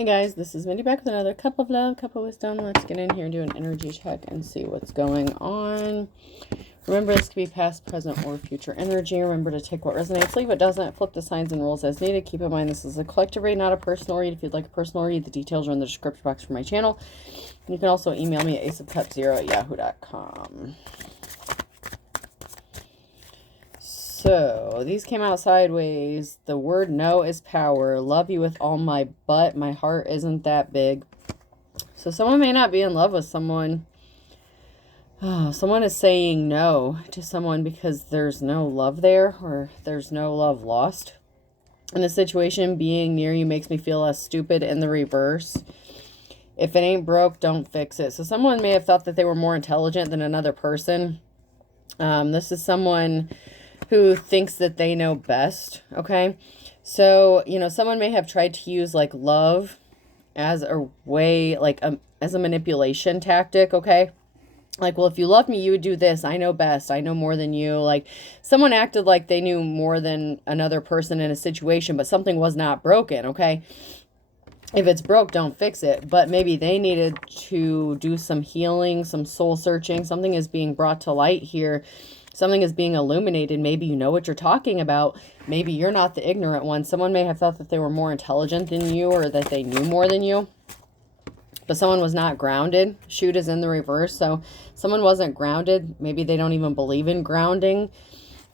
Hey guys, this is Mindy back with another cup of love, cup of wisdom. Let's get in here and do an energy check and see what's going on. Remember, this could be past, present, or future energy. Remember to take what resonates, leave what doesn't, flip the signs and rules as needed. Keep in mind this is a collective read, not a personal read. If you'd like a personal read, the details are in the description box for my channel. You can also email me at aceofcups0@yahoo.com. So, these came out sideways. The word no is power. Love you with all my butt. My heart isn't that big. So, someone may not be in love with someone. Oh, someone is saying no to someone because there's no love there, or there's no love lost. In a situation, being near you makes me feel less stupid. In the reverse, if it ain't broke, don't fix it. So, someone may have thought that they were more intelligent than another person. This is someone who thinks that they know best, okay? So, someone may have tried to use, like, love as a way, like, as a manipulation tactic, okay? Like, well, if you love me, you would do this. I know best. I know more than you. Like, someone acted like they knew more than another person in a situation, but something was not broken, okay? If it's broke, don't fix it. But maybe they needed to do some healing, some soul searching. Something is being brought to light here. Something is being illuminated. Maybe you know what you're talking about. Maybe you're not the ignorant one. Someone may have thought that they were more intelligent than you, or that they knew more than you. But someone was not grounded. Shoot is in the reverse. So someone wasn't grounded. Maybe they don't even believe in grounding.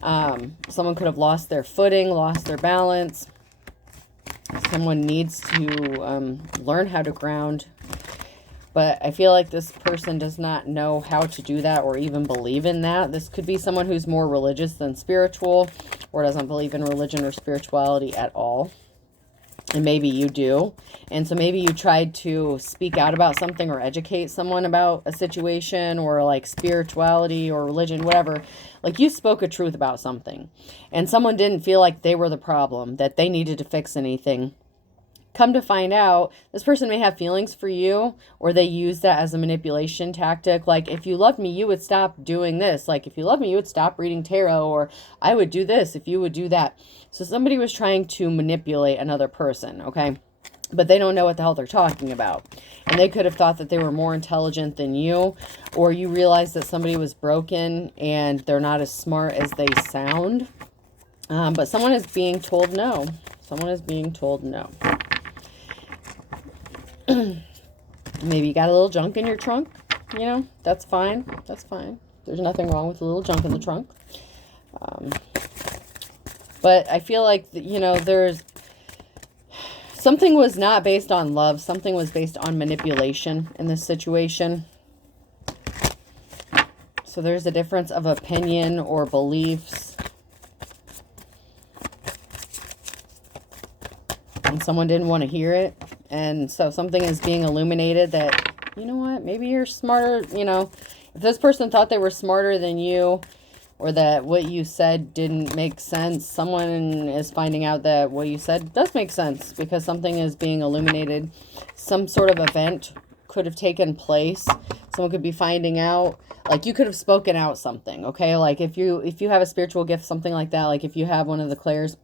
Someone could have lost their footing, lost their balance. Someone needs to learn how to ground. But I feel like this person does not know how to do that or even believe in that. This could be someone who's more religious than spiritual, or doesn't believe in religion or spirituality at all. And maybe you do. And so maybe you tried to speak out about something or educate someone about a situation, or like spirituality or religion, whatever. Like, you spoke a truth about something and someone didn't feel like they were the problem, that they needed to fix anything. Come to find out, this person may have feelings for you, or they use that as a manipulation tactic. Like, if you loved me, you would stop doing this. Like, if you loved me, you would stop reading tarot, or I would do this if you would do that. So somebody was trying to manipulate another person, okay? But they don't know what the hell they're talking about. And they could have thought that they were more intelligent than you, or you realized that somebody was broken and they're not as smart as they sound. But someone is being told no. Someone is being told no. Maybe you got a little junk in your trunk, that's fine. That's fine. There's nothing wrong with a little junk in the trunk. But I feel like, there's something was not based on love. Something was based on manipulation in this situation. So there's a difference of opinion or beliefs. And someone didn't want to hear it. And so something is being illuminated that, you know what, maybe you're smarter, if this person thought they were smarter than you, or that what you said didn't make sense, someone is finding out that what you said does make sense, because something is being illuminated. Some sort of event could have taken place. Someone could be finding out, like, you could have spoken out something, okay? Like, if you have a spiritual gift, something like that, like if you have one of the clairs,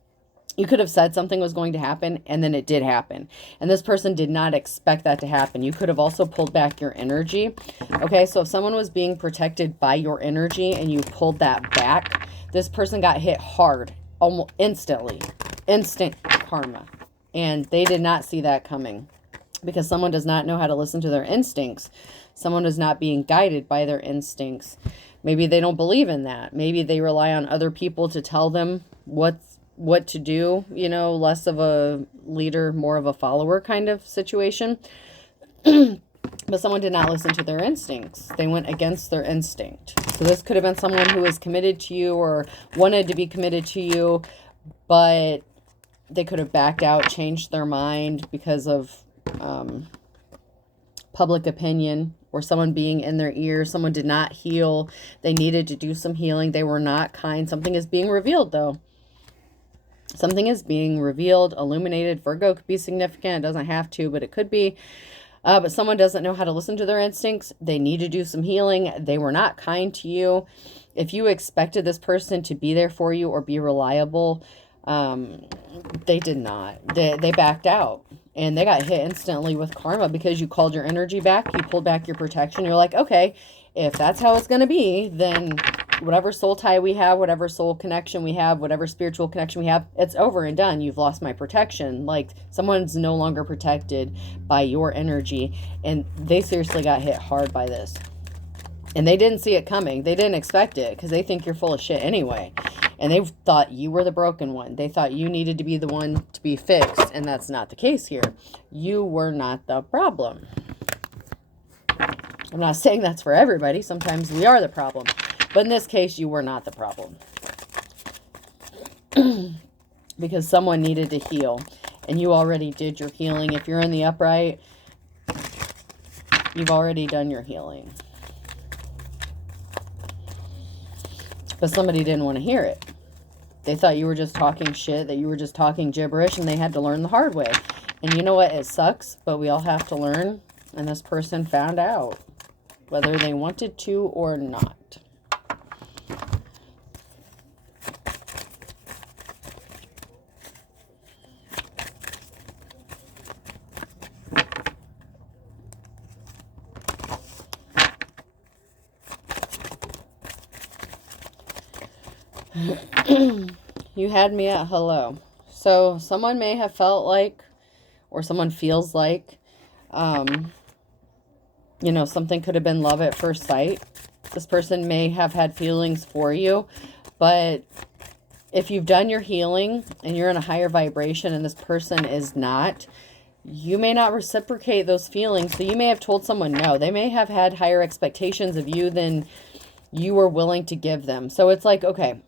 you could have said something was going to happen, and then it did happen. And this person did not expect that to happen. You could have also pulled back your energy. Okay, so if someone was being protected by your energy and you pulled that back, this person got hit hard, almost instantly. Instant karma. And they did not see that coming, because someone does not know how to listen to their instincts. Someone is not being guided by their instincts. Maybe they don't believe in that. Maybe they rely on other people to tell them what to do, less of a leader, more of a follower kind of situation. But someone did not listen to their instincts. They went against their instinct. So this could have been someone who was committed to you, or wanted to be committed to you, but they could have backed out, changed their mind because of public opinion, or someone being in their ear. Someone did not heal. They needed to do some healing. They were not kind. Something is being revealed, though. Something is being revealed, illuminated. Virgo could be significant. It doesn't have to, but it could be. But someone doesn't know how to listen to their instincts. They need to do some healing. They were not kind to you. If you expected this person to be there for you or be reliable, they did not. They backed out. And they got hit instantly with karma because you called your energy back. You pulled back your protection. You're like, okay, if that's how it's going to be, then whatever soul tie we have, whatever soul connection we have, whatever spiritual connection we have, it's over and done. You've lost my protection. Like, someone's no longer protected by your energy. And they seriously got hit hard by this. And they didn't see it coming. They didn't expect it because they think you're full of shit anyway. And they thought you were the broken one. They thought you needed to be the one to be fixed. And that's not the case here. You were not the problem. I'm not saying that's for everybody. Sometimes we are the problem. But in this case, you were not the problem. Because someone needed to heal. And you already did your healing. If you're in the upright, you've already done your healing. But somebody didn't want to hear it. They thought you were just talking shit, that you were just talking gibberish, and they had to learn the hard way. And you know what? It sucks, but we all have to learn. And this person found out, whether they wanted to or not. You had me at hello. So someone may have felt like, or someone feels like, you know, something could have been love at first sight. This person may have had feelings for you, but if you've done your healing and you're in a higher vibration and this person is not, you may not reciprocate those feelings. So you may have told someone no. They may have had higher expectations of you than you were willing to give them. So it's like, okay,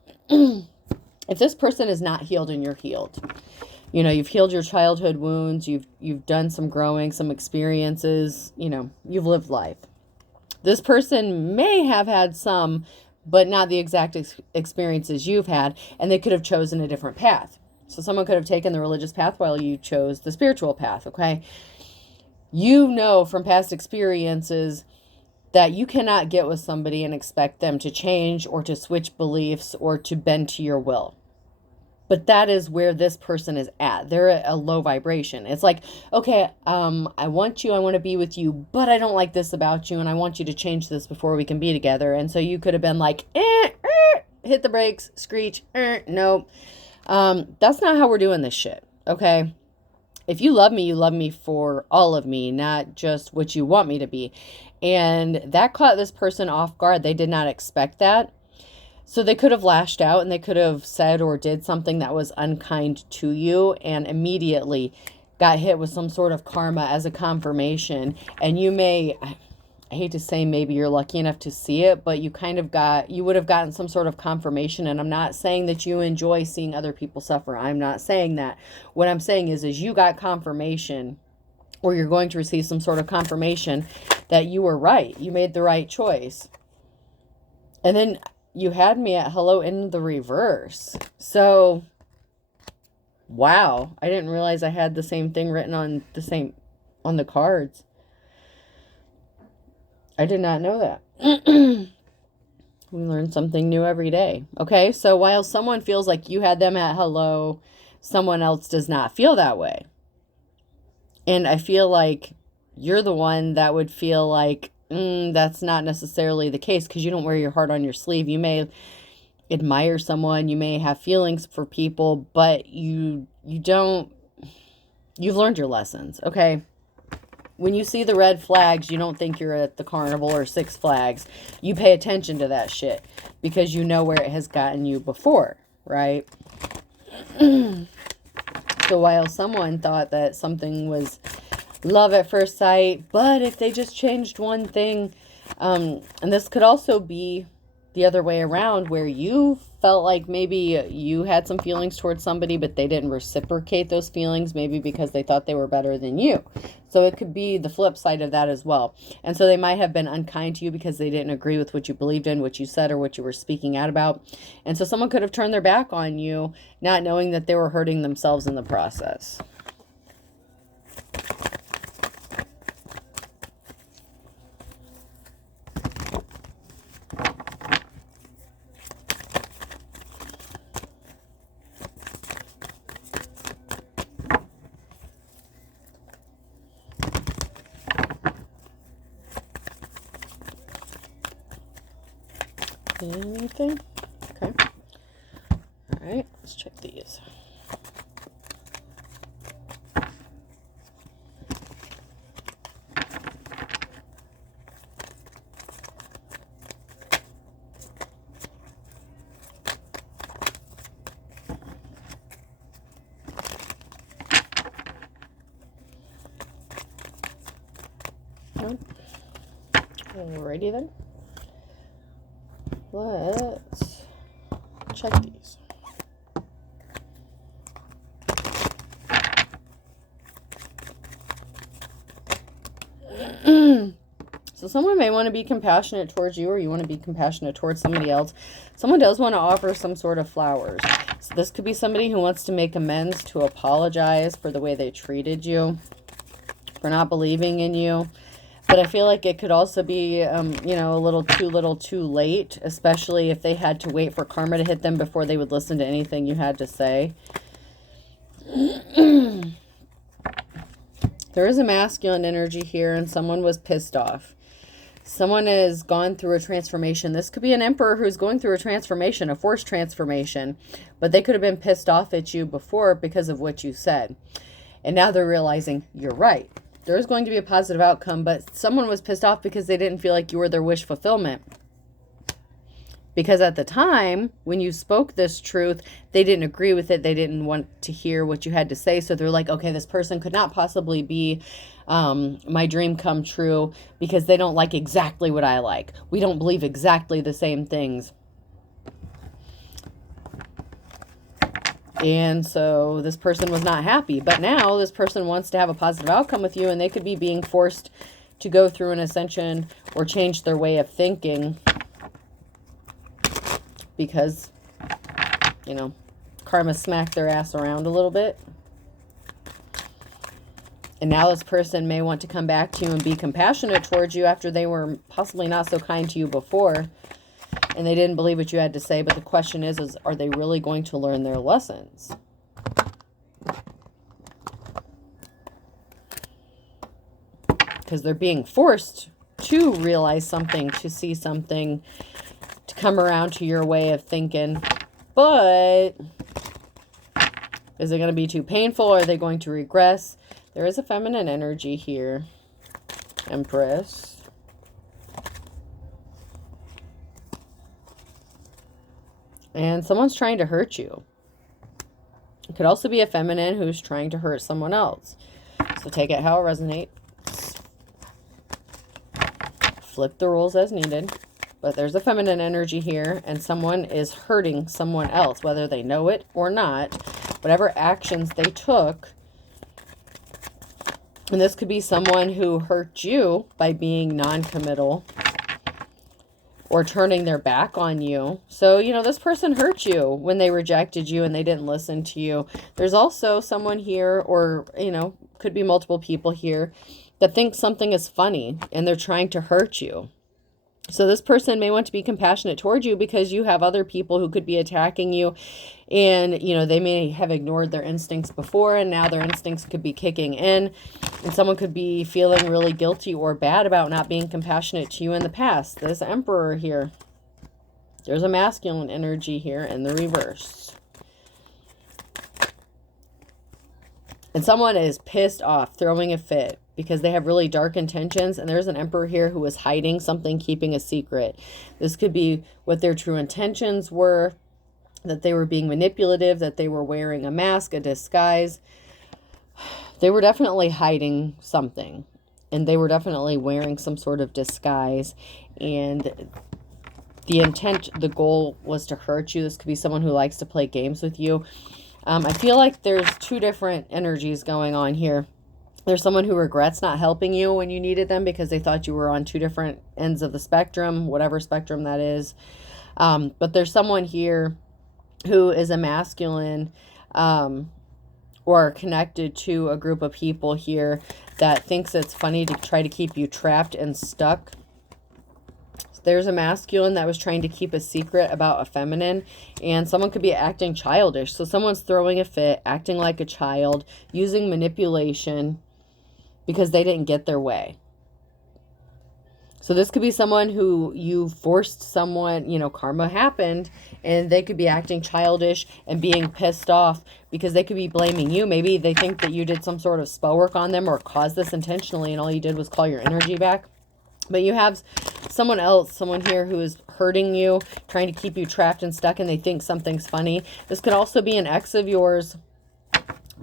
if this person is not healed and you're healed, you know, you've healed your childhood wounds, you've done some growing, some experiences, you know, you've lived life. This person may have had some, but not the exact experiences you've had, and they could have chosen a different path. So someone could have taken the religious path while you chose the spiritual path, okay? You know from past experiences that you cannot get with somebody and expect them to change or to switch beliefs or to bend to your will. But that is where this person is at. They're at a low vibration. It's like, okay, I want you, I want to be with you, but I don't like this about you, and I want you to change this before we can be together. And so you could have been like, hit the brakes, screech, nope. That's not how we're doing this shit, okay? If you love me for all of me, not just what you want me to be. And that caught this person off guard. They did not expect that. So they could have lashed out and they could have said or did something that was unkind to you and immediately got hit with some sort of karma as a confirmation. And you may, I hate to say maybe you're lucky enough to see it, but you would have gotten some sort of confirmation. And I'm not saying that you enjoy seeing other people suffer. I'm not saying that. What I'm saying is you got confirmation, or you're going to receive some sort of confirmation that you were right. You made the right choice. And then you had me at hello in the reverse. So, wow. I didn't realize I had the same thing written on the cards. I did not know that. We learn something new every day. Okay, so while someone feels like you had them at hello, someone else does not feel that way. And I feel like you're the one that would feel like, that's not necessarily the case because you don't wear your heart on your sleeve. You may admire someone, you may have feelings for people, but you've learned your lessons, okay? When you see the red flags, you don't think you're at the carnival or Six Flags. You pay attention to that shit because you know where it has gotten you before, right? So while someone thought that something was love at first sight, but if they just changed one thing, and this could also be the other way around, where you felt like maybe you had some feelings towards somebody, but they didn't reciprocate those feelings, maybe because they thought they were better than you. So it could be the flip side of that as well. And so they might have been unkind to you because they didn't agree with what you believed in, what you said, or what you were speaking out about. And so someone could have turned their back on you, not knowing that they were hurting themselves in the process. Anything? Okay. All right, let's check these. Alrighty then. Let's check these. So someone may want to be compassionate towards you, or you want to be compassionate towards somebody else. Someone does want to offer some sort of flowers. So this could be somebody who wants to make amends, to apologize for the way they treated you, for not believing in you. But I feel like it could also be, you know, a little too late, especially if they had to wait for karma to hit them before they would listen to anything you had to say. There is a masculine energy here, and someone was pissed off. Someone has gone through a transformation. This could be an emperor who's going through a transformation, a forced transformation, but they could have been pissed off at you before because of what you said. And now they're realizing you're right. There is going to be a positive outcome, but someone was pissed off because they didn't feel like you were their wish fulfillment. Because at the time, when you spoke this truth, they didn't agree with it. They didn't want to hear what you had to say. So they're like, okay, this person could not possibly be my dream come true because they don't like exactly what I like. We don't believe exactly the same things. And so this person was not happy. But now this person wants to have a positive outcome with you, and they could be being forced to go through an ascension or change their way of thinking because, you know, karma smacked their ass around a little bit. And now this person may want to come back to you and be compassionate towards you after they were possibly not so kind to you before. And they didn't believe what you had to say. But the question is are they really going to learn their lessons? Because they're being forced to realize something, to see something, to come around to your way of thinking. But is it going to be too painful? Or are they going to regress? There is a feminine energy here, Empress. And someone's trying to hurt you. It could also be a feminine who's trying to hurt someone else. So take it how it resonates. Flip the rules as needed. But there's a feminine energy here, and someone is hurting someone else, whether they know it or not. Whatever actions they took. And this could be someone who hurt you by being non-committal or turning their back on you. So, you know, this person hurt you when they rejected you and they didn't listen to you. There's also someone here, or, you know, could be multiple people here that think something is funny and they're trying to hurt you. So this person may want to be compassionate towards you because you have other people who could be attacking you, and, you know, they may have ignored their instincts before, and now their instincts could be kicking in, and someone could be feeling really guilty or bad about not being compassionate to you in the past. This Emperor here. There's a masculine energy here in the reverse. And someone is pissed off, throwing a fit, because they have really dark intentions. And there's an Emperor here who is hiding something, keeping a secret. This could be what their true intentions were, that they were being manipulative, that they were wearing a mask, a disguise. They were definitely hiding something. And they were definitely wearing some sort of disguise. And the intent, the goal was to hurt you. This could be someone who likes to play games with you. I feel like there's two different energies going on here. There's someone who regrets not helping you when you needed them because they thought you were on two different ends of the spectrum, whatever spectrum that is. But there's someone here who is a masculine or connected to a group of people here that thinks it's funny to try to keep you trapped and stuck. There's a masculine that was trying to keep a secret about a feminine, and someone could be acting childish. So someone's throwing a fit, acting like a child, using manipulation because they didn't get their way. So this could be someone who you forced someone, you know, karma happened, and they could be acting childish and being pissed off because they could be blaming you. Maybe they think that you did some sort of spell work on them or caused this intentionally, and all you did was call your energy back. But you have someone else, someone here who is hurting you, trying to keep you trapped and stuck, and they think something's funny. This could also be an ex of yours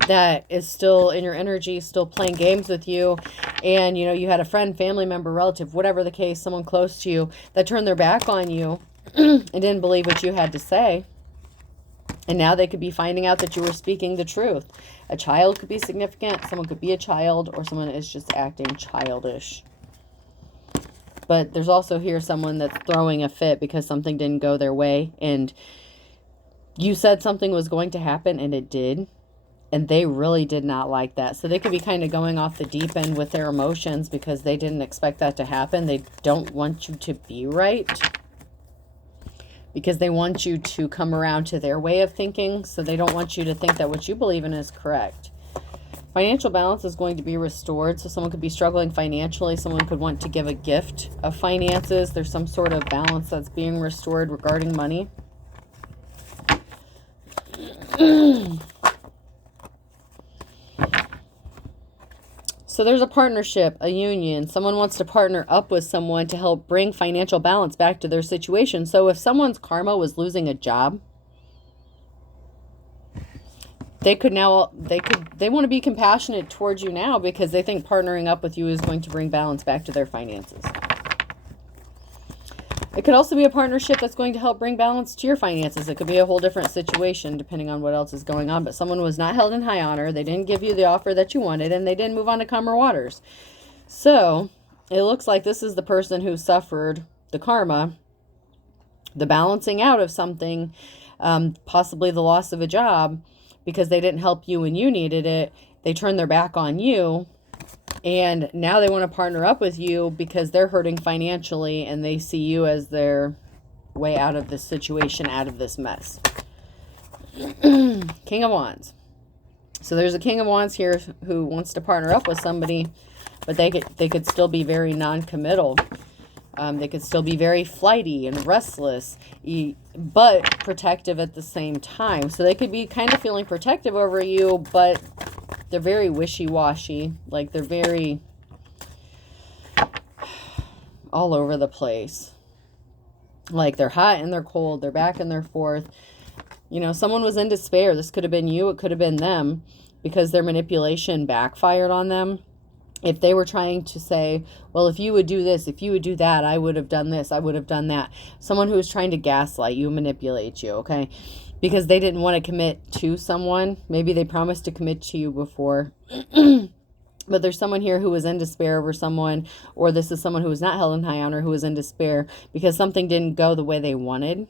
that is still in your energy, still playing games with you. And, you know, you had a friend, family member, relative, whatever the case, someone close to you that turned their back on you and didn't believe what you had to say. And now they could be finding out that you were speaking the truth. A child could be significant. Someone could be a child, or someone is just acting childish. But there's also here someone that's throwing a fit because something didn't go their way. And you said something was going to happen, and it did. And they really did not like that. So they could be kind of going off the deep end with their emotions because they didn't expect that to happen. They don't want you to be right because they want you to come around to their way of thinking. So they don't want you to think that what you believe in is correct. Financial balance is going to be restored. So someone could be struggling financially. Someone could want to give a gift of finances. There's some sort of balance that's being restored regarding money. So there's a partnership, a union. Someone wants to partner up with someone to help bring financial balance back to their situation. So if someone's karma was losing a job, they want to be compassionate towards you now because they think partnering up with you is going to bring balance back to their finances. It could also be a partnership that's going to help bring balance to your finances. It could be a whole different situation depending on what else is going on. But someone was not held in high honor. They didn't give you the offer that you wanted, and they didn't move on to calmer waters. So it looks like this is the person who suffered the karma, the balancing out of something, possibly the loss of a job because they didn't help you when you needed it. They turned their back on you. And now they want to partner up with you because they're hurting financially and they see you as their way out of this situation, out of this mess. King of Wands. So there's a King of Wands here who wants to partner up with somebody, but they could still be very non-committal. They could still be very flighty and restless, but protective at the same time. So they could be kind of feeling protective over you, but they're very wishy-washy. Like they're very all over the place. Like they're hot and they're cold. They're back and they're forth. You know, someone was in despair. This could have been you. It could have been them because their manipulation backfired on them. If they were trying to say, well, if you would do this, if you would do that, I would have done this, I would have done that. Someone who was trying to gaslight you, manipulate you, okay? Because they didn't want to commit to someone. Maybe they promised to commit to you before. But there's someone here who was in despair over someone, or this is someone who was not held in high honor who was in despair because something didn't go the way they wanted.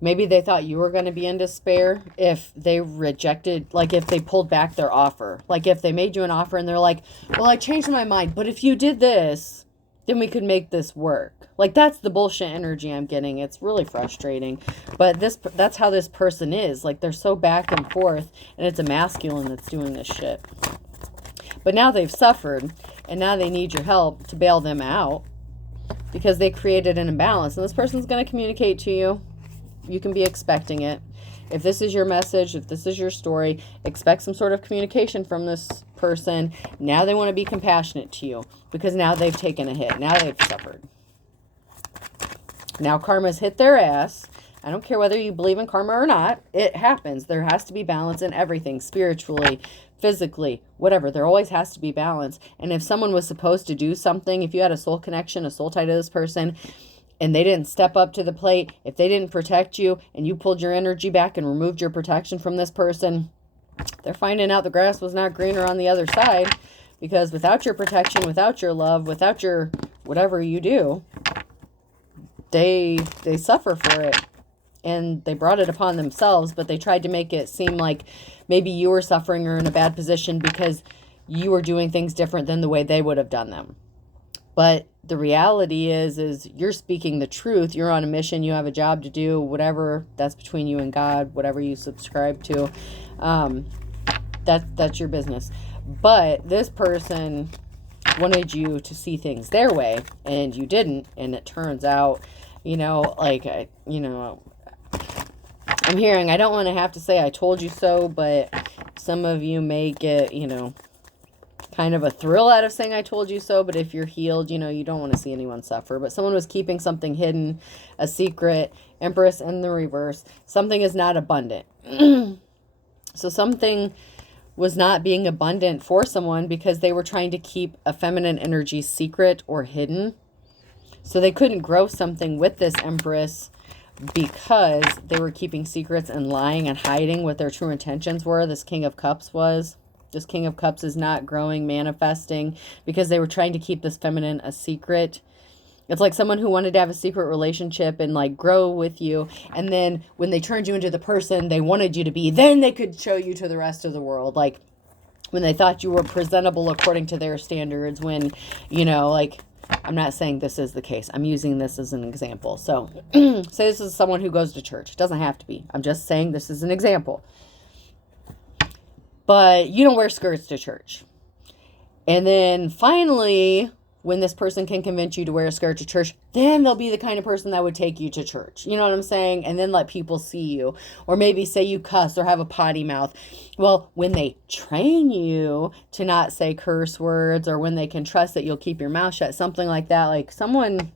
Maybe they thought you were going to be in despair if they rejected, like if they pulled back their offer. Like if they made you an offer and they're like, well, I changed my mind, but if you did this, then we could make this work. Like that's the bullshit energy I'm getting. It's really frustrating. But that's how this person is. Like they're so back and forth, and it's a masculine that's doing this shit. But now they've suffered, and now they need your help to bail them out because they created an imbalance. And this person's going to communicate to you. You can be expecting it. If this is your message, if this is your story, expect some sort of communication from this person. Now they want to be compassionate to you because now they've taken a hit. Now they've suffered. Now karma's hit their ass. I don't care whether you believe in karma or not. It happens. There has to be balance in everything, spiritually, physically, whatever. There always has to be balance. And if someone was supposed to do something, if you had a soul connection, a soul tie to this person, and they didn't step up to the plate, if they didn't protect you and you pulled your energy back and removed your protection from this person, they're finding out the grass was not greener on the other side because without your protection, without your love, without your whatever you do, they suffer for it. And they brought it upon themselves, but they tried to make it seem like maybe you were suffering or in a bad position because you were doing things different than the way they would have done them. But the reality is you're speaking the truth. You're on a mission. You have a job to do, whatever. That's between you and God, whatever you subscribe to. That's your business. But this person wanted you to see things their way, and you didn't. And it turns out, you know, like, you know, I'm hearing, I don't want to have to say I told you so, but some of you may get, you know, kind of a thrill out of saying I told you so. But if you're healed, you know, you don't want to see anyone suffer. But someone was keeping something hidden, a secret. Empress in the reverse. Something is not abundant. So something was not being abundant for someone because they were trying to keep a feminine energy secret or hidden. So they couldn't grow something with this Empress because they were keeping secrets and lying and hiding what their true intentions were. This King of Cups was. This King of Cups is not growing, manifesting, because they were trying to keep this feminine a secret. It's like someone who wanted to have a secret relationship and like grow with you. And then when they turned you into the person they wanted you to be, then they could show you to the rest of the world. Like when they thought you were presentable according to their standards, when, you know, like, I'm not saying this is the case. I'm using this as an example. So say this is someone who goes to church. It doesn't have to be. I'm just saying this is an example. But you don't wear skirts to church. And then finally, when this person can convince you to wear a skirt to church, then they'll be the kind of person that would take you to church. You know what I'm saying? And then let people see you. Or maybe say you cuss or have a potty mouth. Well, when they train you to not say curse words, or when they can trust that you'll keep your mouth shut, something like that. Like someone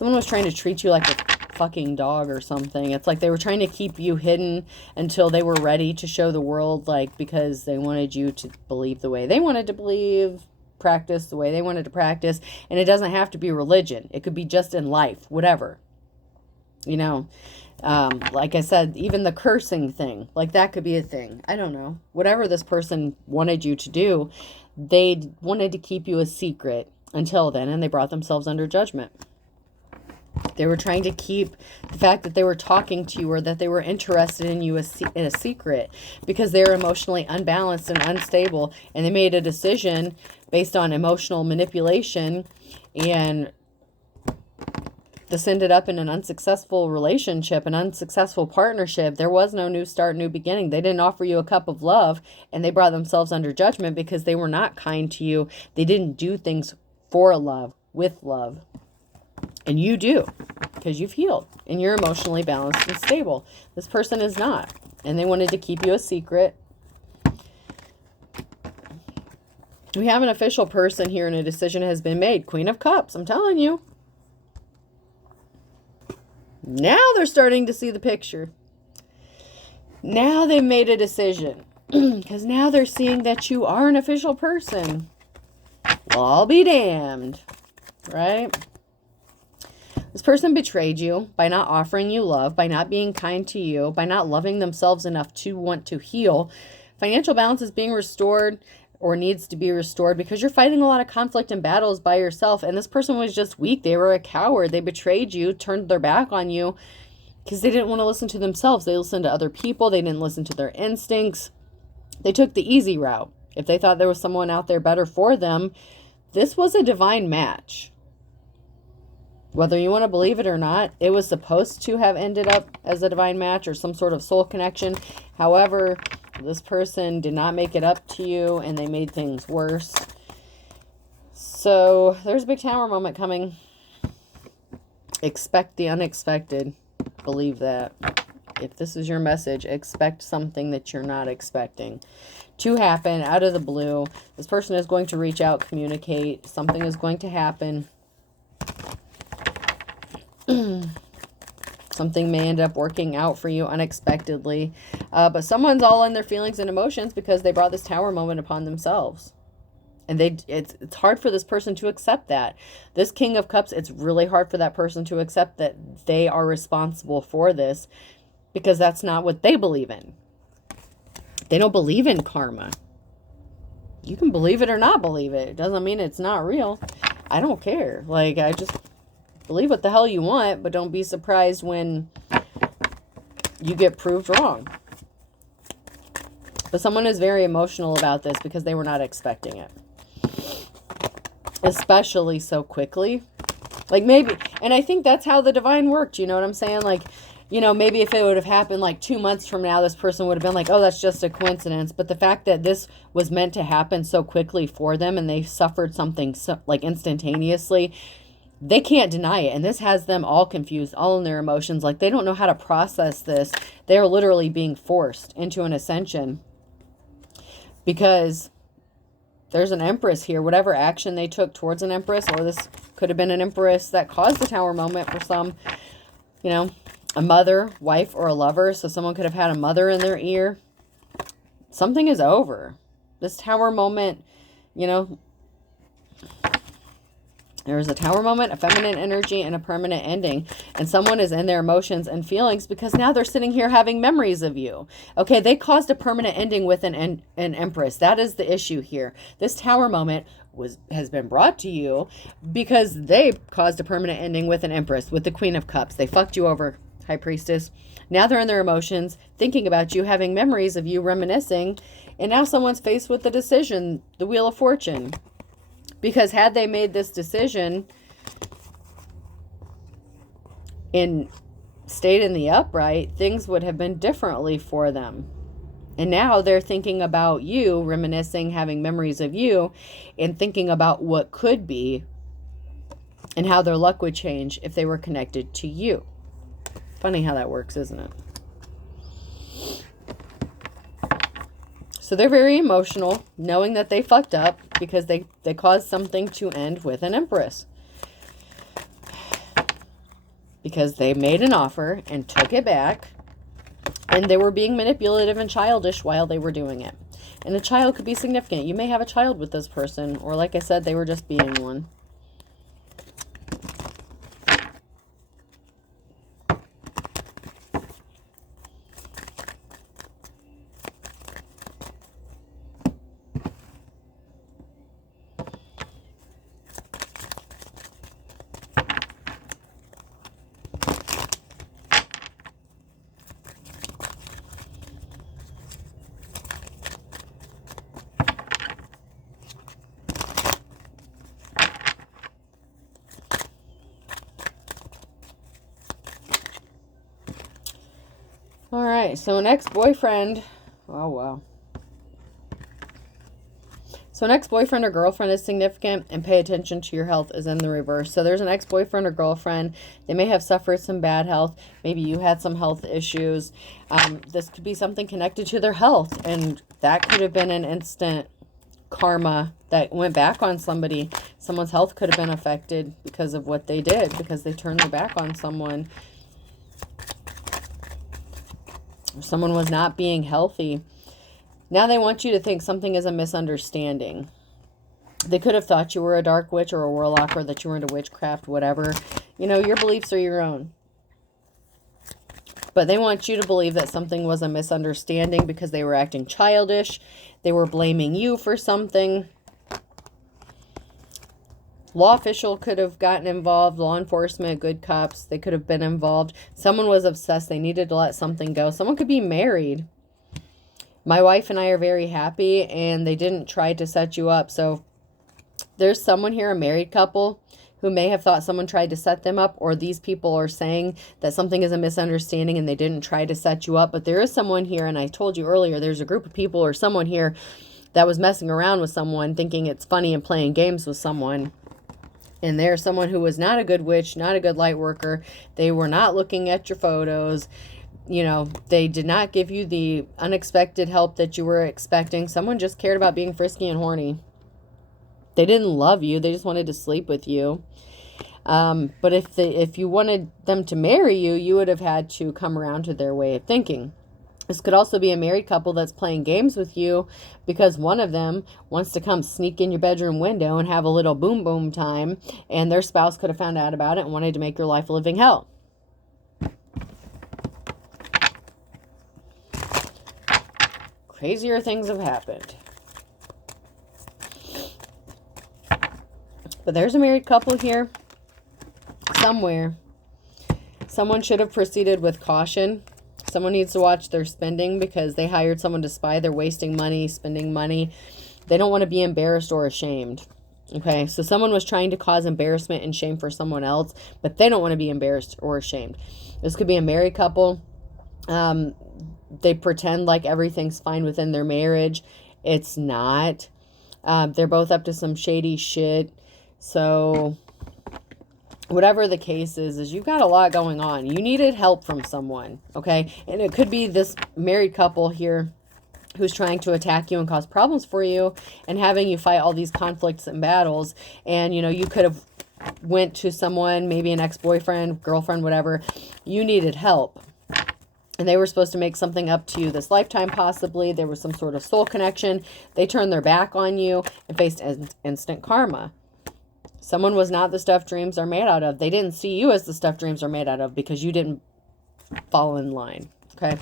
was trying to treat you like a fucking dog or something. It's like they were trying to keep you hidden until they were ready to show the world, like, because they wanted you to believe the way they wanted to believe, practice the way they wanted to practice. And it doesn't have to be religion. It could be just in life, whatever, you know. Like I said, even the cursing thing, like that could be a thing. I don't know. Whatever this person wanted you to do, they wanted to keep you a secret until then, and they brought themselves under judgment. They were trying to keep the fact that they were talking to you or that they were interested in you in a secret because they were emotionally unbalanced and unstable, and they made a decision based on emotional manipulation, and this ended up in an unsuccessful relationship, an unsuccessful partnership. There was no new start, new beginning. They didn't offer you a cup of love, and they brought themselves under judgment because they were not kind to you. They didn't do things for love, with love. And you do, because you've healed and you're emotionally balanced and stable. This person is not, and they wanted to keep you a secret. We have an official person here, and a decision has been made. Queen of Cups, I'm telling you. Now they're starting to see the picture. Now they've made a decision, because now they're seeing that you are an official person. Well, I'll be damned, right? This person betrayed you by not offering you love, by not being kind to you, by not loving themselves enough to want to heal. Financial balance is being restored, or needs to be restored, because you're fighting a lot of conflict and battles by yourself. And this person was just weak. They were a coward. They betrayed you, turned their back on you because they didn't want to listen to themselves. They listened to other people. They didn't listen to their instincts. They took the easy route. If they thought there was someone out there better for them, this was a divine match. Whether you want to believe it or not, it was supposed to have ended up as a divine match or some sort of soul connection. However, this person did not make it up to you, and they made things worse. So there's a big tower moment coming. Expect the unexpected. Believe that. If this is your message, expect something that you're not expecting to happen out of the blue. This person is going to reach out, communicate. Something is going to happen. Something may end up working out for you unexpectedly. But someone's all in their feelings and emotions because they brought this tower moment upon themselves. And it's hard for this person to accept that. This King of Cups, it's really hard for that person to accept that they are responsible for this, because that's not what they believe in. They don't believe in karma. You can believe it or not believe it. It doesn't mean it's not real. I don't care. Like, I just believe what the hell you want, but don't be surprised when you get proved wrong. But someone is very emotional about this because they were not expecting it. Especially so quickly. Like maybe, and I think that's how the divine worked, you know what I'm saying? Like, you know, maybe if it would have happened like 2 months from now, this person would have been like, oh, that's just a coincidence. But the fact that this was meant to happen so quickly for them and they suffered something so, like instantaneously, they can't deny it. And this has them all confused, all in their emotions. Like they don't know how to process this. They're literally being forced into an ascension because there's an empress here. Whatever action they took towards an empress, or this could have been an empress that caused the tower moment for some, you know, a mother, wife, or a lover. So someone could have had a mother in their ear. Something is over. This tower moment, you know, there's a tower moment, a feminine energy, and a permanent ending. And someone is in their emotions and feelings because now they're sitting here having memories of you. Okay, they caused a permanent ending with an empress. That is the issue here. This tower moment has been brought to you because they caused a permanent ending with an empress, with the Queen of Cups. They fucked you over, High Priestess. Now they're in their emotions, thinking about you, having memories of you, reminiscing. And now someone's faced with the decision, the Wheel of Fortune. Because had they made this decision and stayed in the upright, things would have been differently for them. And now they're thinking about you, reminiscing, having memories of you, and thinking about what could be and how their luck would change if they were connected to you. Funny how that works, isn't it? So they're very emotional, knowing that they fucked up because they caused something to end with an empress. Because they made an offer and took it back. And they were being manipulative and childish while they were doing it. And the child could be significant. You may have a child with this person. Or like I said, they were just being one. All right, so an ex-boyfriend, oh wow. So an ex-boyfriend or girlfriend is significant, and pay attention to your health is in the reverse. So there's an ex-boyfriend or girlfriend. They may have suffered some bad health. Maybe you had some health issues. This could be something connected to their health, and that could have been an instant karma that went back on somebody. Someone's health could have been affected because of what they did, because they turned their back on someone. Someone was not being healthy. Now they want you to think something is a misunderstanding. They could have thought you were a dark witch or a warlock, or that you were into witchcraft, whatever. You know, your beliefs are your own. But they want you to believe that something was a misunderstanding because they were acting childish. They were blaming you for something. Law official could have gotten involved. Law enforcement, good cops, they could have been involved. Someone was obsessed. They needed to let something go. Someone could be married. My wife and I are very happy, and they didn't try to set you up. So there's someone here, a married couple, who may have thought someone tried to set them up, or these people are saying that something is a misunderstanding and they didn't try to set you up. But there is someone here, and I told you earlier, there's a group of people or someone here that was messing around with someone, thinking it's funny and playing games with someone. And there's someone who was not a good witch, not a good light worker. They were not looking at your photos. You know, they did not give you the unexpected help that you were expecting. Someone just cared about being frisky and horny. They didn't love you. They just wanted to sleep with you. But if you wanted them to marry you, you would have had to come around to their way of thinking. This could also be a married couple that's playing games with you because one of them wants to come sneak in your bedroom window and have a little boom boom time, and their spouse could have found out about it and wanted to make your life a living hell. Crazier things have happened. But there's a married couple here somewhere. Someone should have proceeded with caution. Someone needs to watch their spending because they hired someone to spy. They're wasting money, spending money. They don't want to be embarrassed or ashamed. Okay, so someone was trying to cause embarrassment and shame for someone else, but they don't want to be embarrassed or ashamed. This could be a married couple. They pretend like everything's fine within their marriage. It's not. They're both up to some shady shit. So whatever the case is you've got a lot going on. You needed help from someone, okay? And it could be this married couple here who's trying to attack you and cause problems for you and having you fight all these conflicts and battles. And, you know, you could have went to someone, maybe an ex-boyfriend, girlfriend, whatever. You needed help. And they were supposed to make something up to you this lifetime, possibly. There was some sort of soul connection. They turned their back on you and faced instant karma. Someone was not the stuff dreams are made out of. They didn't see you as the stuff dreams are made out of because you didn't fall in line, okay?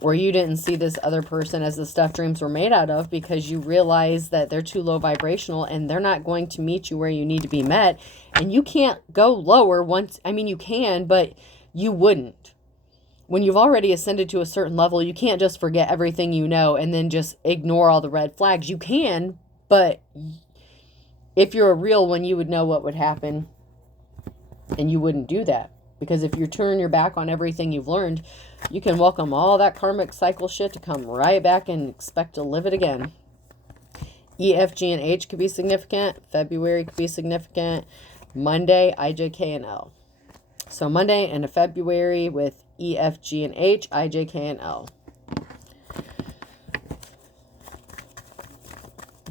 Or you didn't see this other person as the stuff dreams were made out of because you realize that they're too low vibrational and they're not going to meet you where you need to be met. And you can't go lower once, I mean, you can, but you wouldn't. When you've already ascended to a certain level, you can't just forget everything you know and then just ignore all the red flags. You can, but if you're a real one, you would know what would happen and you wouldn't do that. Because if you turn your back on everything you've learned, you can welcome all that karmic cycle shit to come right back and expect to live it again. E, F, G, and H could be significant. February could be significant. Monday, I, J, K, and L. So Monday and a February with E, F, G, and H, I, J, K, and L.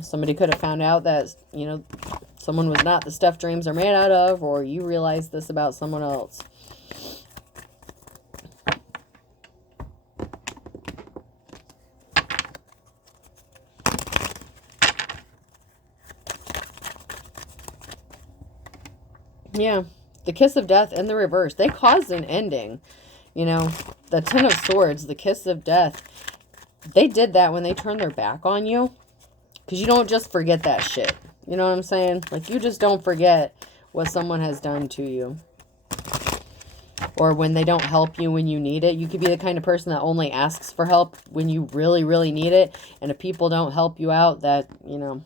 Somebody could have found out that, you know, someone was not the stuff dreams are made out of, or you realized this about someone else. Yeah, the kiss of death in the reverse. They caused an ending. You know, the Ten of Swords, the kiss of death. They did that when they turned their back on you. Because you don't just forget that shit. You know what I'm saying? Like, you just don't forget what someone has done to you. Or when they don't help you when you need it. You could be the kind of person that only asks for help when you really, really need it. And if people don't help you out, that, you know...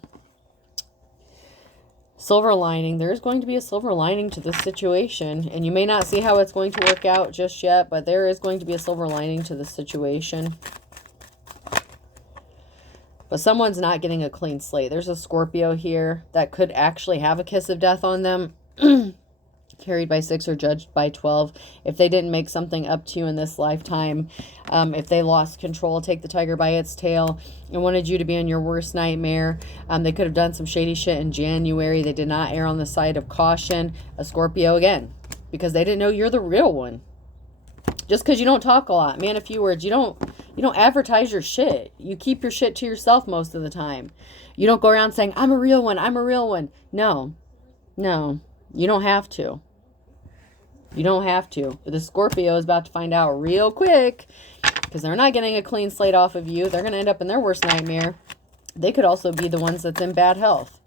Silver lining. There's going to be a silver lining to this situation. And you may not see how it's going to work out just yet, but there is going to be a silver lining to this situation. But someone's not getting a clean slate. There's a Scorpio here that could actually have a kiss of death on them. Carried by 6 or judged by 12. If they didn't make something up to you in this lifetime, if they lost control, take the tiger by its tail, and wanted you to be in your worst nightmare, they could have done some shady shit in January. They did not err on the side of caution. A Scorpio again, because they didn't know you're the real one. Just because you don't talk a lot, man, a few words. You don't advertise your shit. You keep your shit to yourself most of the time. You don't go around saying, I'm a real one, I'm a real one. No, you don't have to. You don't have to. But the Scorpio is about to find out real quick because they're not getting a clean slate off of you. They're going to end up in their worst nightmare. They could also be the ones that's in bad health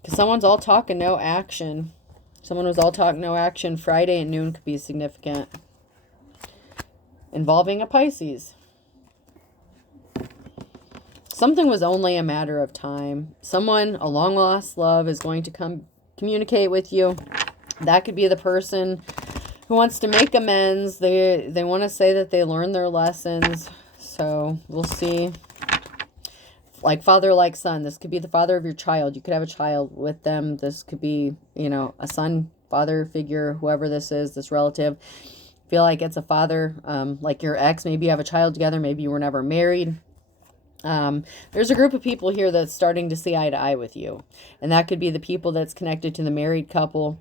because someone's all talk and no action. Someone who's all talk, no action. Friday at noon could be significant. Involving a Pisces. Something was only a matter of time. Someone, a long lost love, is going to come communicate with you. That could be the person who wants to make amends. They want to say that they learned their lessons. So we'll see. Like father, like son. This could be the father of your child. You could have a child with them. This could be, you know, a son, father figure, whoever this is, this relative. Feel like it's a father, like your ex. Maybe you have a child together. Maybe you were never married. There's a group of people here that's starting to see eye to eye with you. And that could be the people that's connected to the married couple.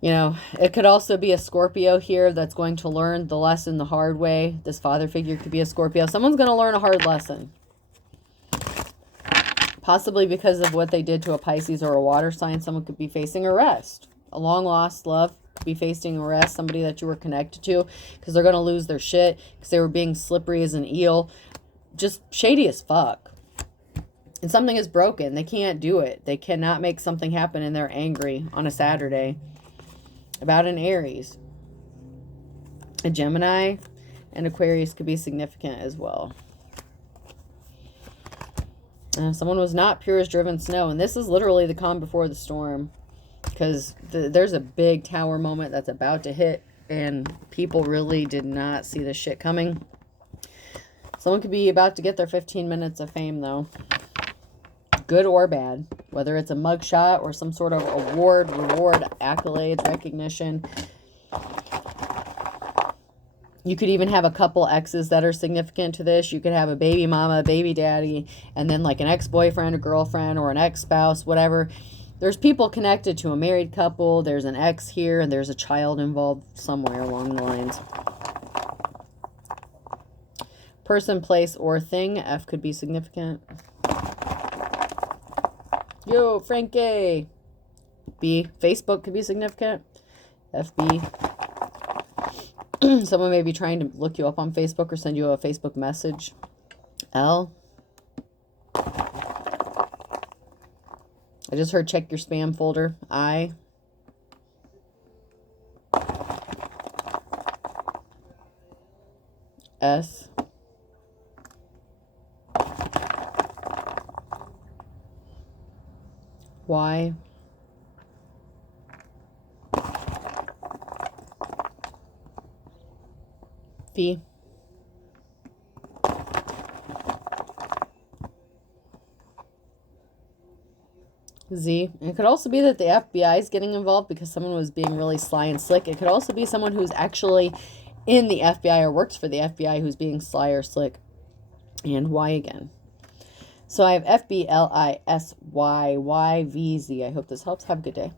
You know, it could also be a Scorpio here that's going to learn the lesson the hard way. This father figure could be a Scorpio. Someone's going to learn a hard lesson. Possibly because of what they did to a Pisces or a water sign. Someone could be facing arrest. A long lost love could be facing arrest. Somebody that you were connected to. Because they're going to lose their shit. Because they were being slippery as an eel. Just shady as fuck. And something is broken. They can't do it. They cannot make something happen and they're angry on a Saturday. About an Aries. A Gemini and Aquarius could be significant as well. Someone was not pure as driven snow. And this is literally the calm before the storm. Because there's a big tower moment that's about to hit. And people really did not see this shit coming. Someone could be about to get their 15 minutes of fame, though. Good or bad. Whether it's a mugshot or some sort of award, reward, accolades, recognition. You could even have a couple exes that are significant to this. You could have a baby mama, baby daddy, and then like an ex-boyfriend, a girlfriend, or an ex-spouse, whatever. There's people connected to a married couple. There's an ex here, and there's a child involved somewhere along the lines. Person, place, or thing. F could be significant. Yo, Frankie. B. Facebook could be significant. FB. Someone may be trying to look you up on Facebook or send you a Facebook message. L. I just heard check your spam folder. I. S. Y. V. Z. It could also be that the FBI is getting involved because someone was being really sly and slick. It could also be someone who's actually in the FBI or works for the FBI who's being sly or slick. And Y again. So I have FBLISYYVZ. I hope this helps. Have a good day.